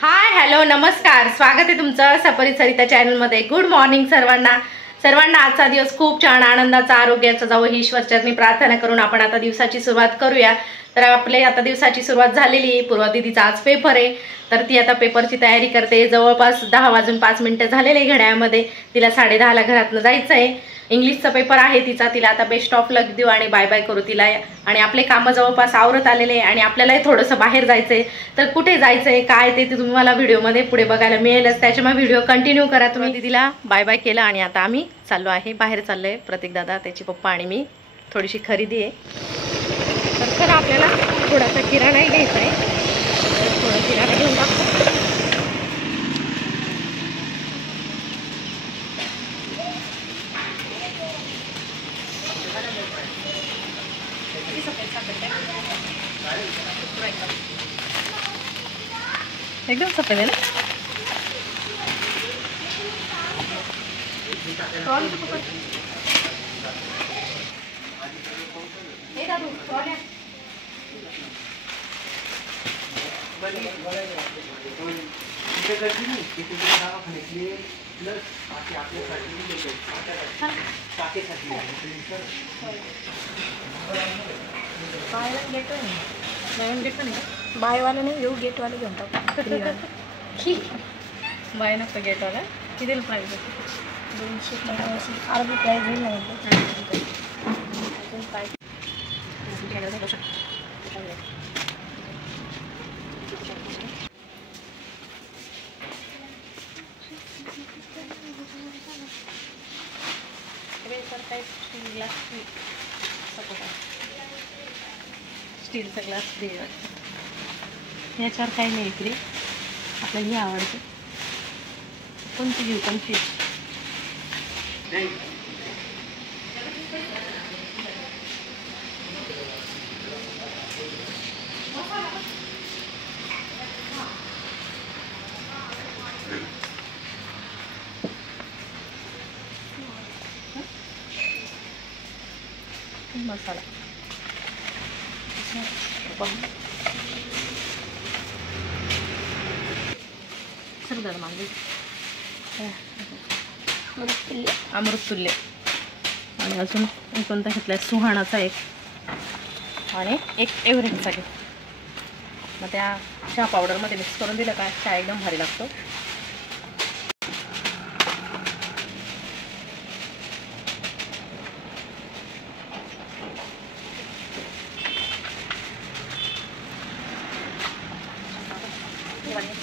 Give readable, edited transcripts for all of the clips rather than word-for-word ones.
Hi hello नमस्कार, स्वागत आहे तुमचं सफरी सरिता चॅनलमध्ये। गुड मॉर्निंग सर्वांना। आजचा दिवस खूप छान आनंदाचा आरोग्याचा जावो ही ईश्वर चरणी प्रार्थना करून आपण आता दिवसाची सुरुवात करूया। तर आपले आता दिवसाची सुरुवात झालेली आहे। पूर्वा दीदीचा आज पेपर आहे, तर ती आता पेपरची तयारी करते। जवळपास 10 वाजून 5 मिनिटं झालेले घड्याळामध्ये। तिला 10:30ला घरातनं जायचं आहे। इंग्लिशचा पेपर आहे तिचा। तिला आता बेस्ट ऑफ लक देऊ आणि बाय बाय करू तिला। आणि आपले कामं जवळपास आवरत आलेले आणि आपल्यालाही थोडंसं बाहेर जायचंय। तर कुठे जायचंय काय ते तुम्हाला व्हिडिओमध्ये पुढे बघायला मिळेलच, त्याच्यामुळे व्हिडिओ कंटिन्यू करा तुम्ही। दीदीला बाय बाय केलं आणि आता आम्ही चाललो आहे, बाहेर चाललोय। प्रतीक दादा, त्याचे पप्पा आणि मी। थोडीशी खरेदी आहे, तर खरं आपल्याला थोडासा किराणाही घ्यायचा आहे। थोडं किराणा घेऊन टाकतो। एकदम सफेद आहे ना। बाय वाले नाही घेऊ, गेट वाले घेऊन टाकू। बाय नको गेट वाला। किती प्राइस आहे? 250 अर्धी प्राइस आहे ना। स्टीलचा ग्लास दे। याच्यावर काही नाही इकडे, आपल्याला हे आवडते। कोणती घेऊ? कन्फ्यूज। मसाला सरदार मांगे अमृततुल्य आणि अजून कोणता घेतलाय? सुहाणाचा एक आणि एक एव्हरेस्टचा घे। मग त्या चहा पावडरमध्ये मिक्स करून दिलं का चहा एकदम भारी लागतो।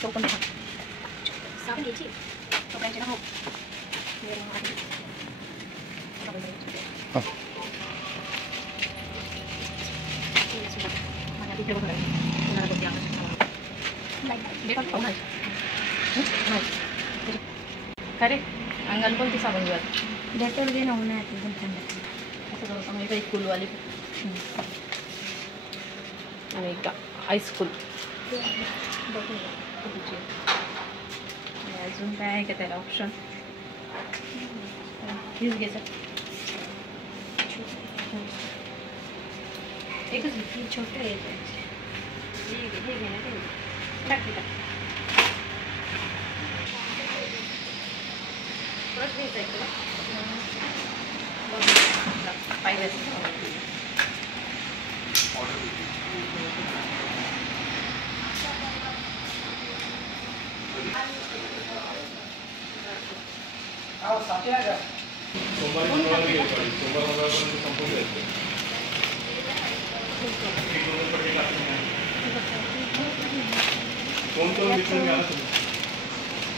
चौपन साबण घ्यायची, कपड्यांची नाव खरे अंगाला कोणती साबण घेऊया? डेटॉल घे ना, उन्हाळ्यात एकदम थंड। असं करू एक कूलवाली आणि एक आईस कूल। अजून काय आहे का त्याला ऑप्शन? हेच घ्यायचं एकच छोटे आहे पाहिजे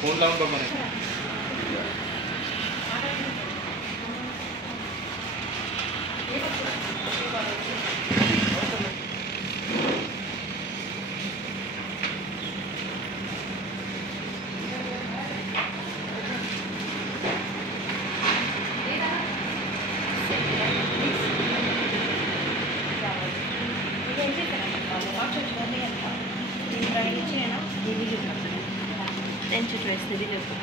फोन लावून बघ म्हणे। त्यांची चॉईस दिली होती।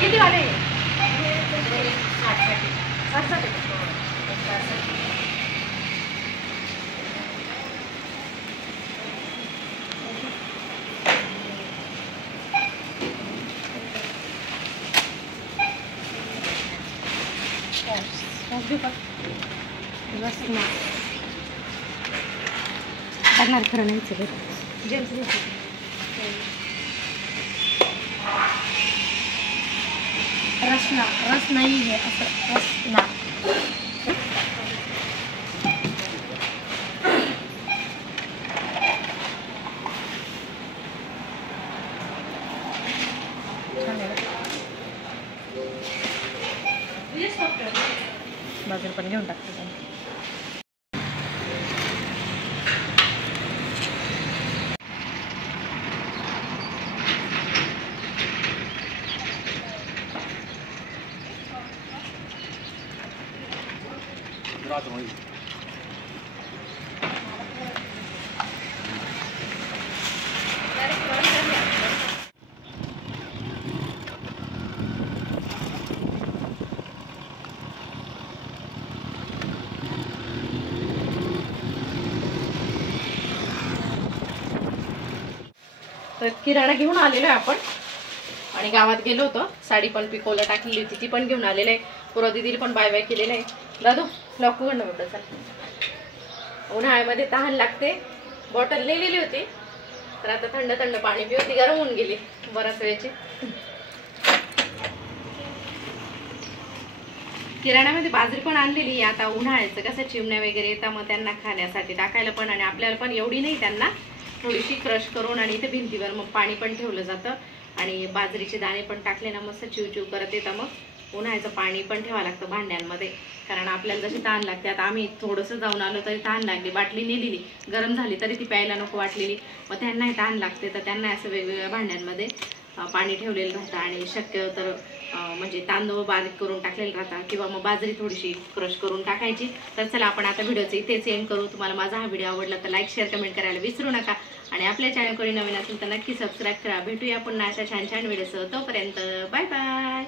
किती वाले? करणार खरं नाही जेम्स रस नाही है असं रसना बाजूला पण घेऊन टाकतो. तर किराणा घेऊन आलेलो आहे आपण आणि गावात गेलो होतो. साडी पण पिकोला टाकलेली होती ती पण घेऊन आलेलं आहे. पुरा दीदीला पण बाय बाय केलेलं आहे. दादू लॉक उघड नव्हतं. चल उन्हाळ्यामध्ये तहान लागते. बॉटल नेलेली होती तर आता थंड थंड पाणी पिऊ. ती गरम होऊन गेली बराच वेळची. किराण्यामध्ये बाजरी पण आणलेली. आता उन्हाळ्याचं कसं चिमण्या वगैरे येतात मग त्यांना खाण्यासाठी टाकायला पण आणि आपल्याला पण एवढी नाही त्यांना थोडीशी क्रश करून आणि इथे भिंतीवर मग पाणी पण ठेवलं जातं आणि बाजरीचे दाणे पण टाकले ना मस्त चिव चिव करत येतं. मग उन्हाळ्याचं पाणी पण ठेवावं लागतं भांड्यांमध्ये कारण आपल्याला जशी तहान लागते. आता आम्ही थोडंसं जाऊन आलो तरी तहान लागली. बाटली नेलेली गरम झाली तरी ती प्यायला नको वाटलेली. मग त्यांनाही तहान लागते तर त्यांना असं वेगवेगळ्या भांड्यांमध्ये पाणी ठेवलेलं राहतं आणि शक्य तर म्हणजे तांदूळ बारीक करून टाकलेलं राहतात किंवा मग बाजरी थोडीशी क्रश करून टाकायची. तर चला आपण आता व्हिडिओचं इथेच एंड करू. तुम्हाला माझा हा व्हिडिओ आवडला तर लाईक शेअर कमेंट करायला विसरू नका आणि आपल्या चॅनलकडे नवीन असेल तर नक्की सबस्क्राईब करा. भेटूया पुन्हा अशा छान छान व्हिडिओसह. तोपर्यंत बाय बाय.